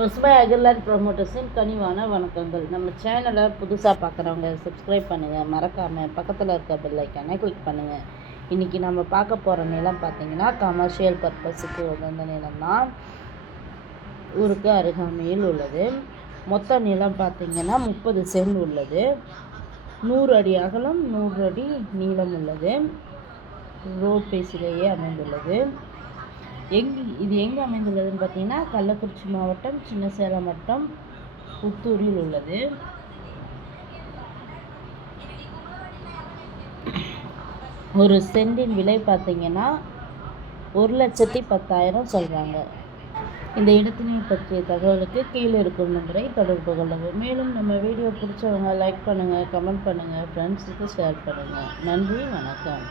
புஷ்பா அகிர்லாண்ட் ப்ரொமோட்டர்ஸின் கனிவான வணக்கங்கள். நம்ம சேனலை புதுசாக பார்க்குறவங்க சப்ஸ்கிரைப் பண்ணுங்கள், மறக்காமல் பக்கத்தில் இருக்க பெல் ஐக்கானை கிளிக் பண்ணுங்கள். இன்றைக்கி நம்ம பார்க்க போகிற நிலம் பார்த்திங்கன்னா கமர்ஷியல் பர்பஸுக்கு உகந்த நிலம் தான். ஊருக்கு அருகாமையில் உள்ளது. மொத்த நிலம் பார்த்திங்கன்னா 30 சென்ட் உள்ளது. 100 அடி அகலம், 100 அடி நீளம் உள்ளது. ரோட் பேஸிலேயே அமைந்துள்ளது. இது எங்கே அமைந்துள்ளதுன்னு பார்த்தீங்கன்னா கள்ளக்குறிச்சி மாவட்டம், சின்ன சேலம் வட்டம், புத்தூரில் உள்ளது. ஒரு சென்டின் விலை பார்த்தீங்கன்னா 1,10,000 சொல்கிறாங்க. இந்த இடத்தினை பற்றிய தகவலுக்கு கீழே இருக்கும் நம்பரை தொடர்பு கொள்ளவும். மேலும் நம்ம வீடியோ பிடிச்சவங்க லைக் பண்ணுங்கள், கமெண்ட் பண்ணுங்கள், ஃப்ரெண்ட்ஸுக்கு ஷேர் பண்ணுங்கள். நன்றி, வணக்கம்.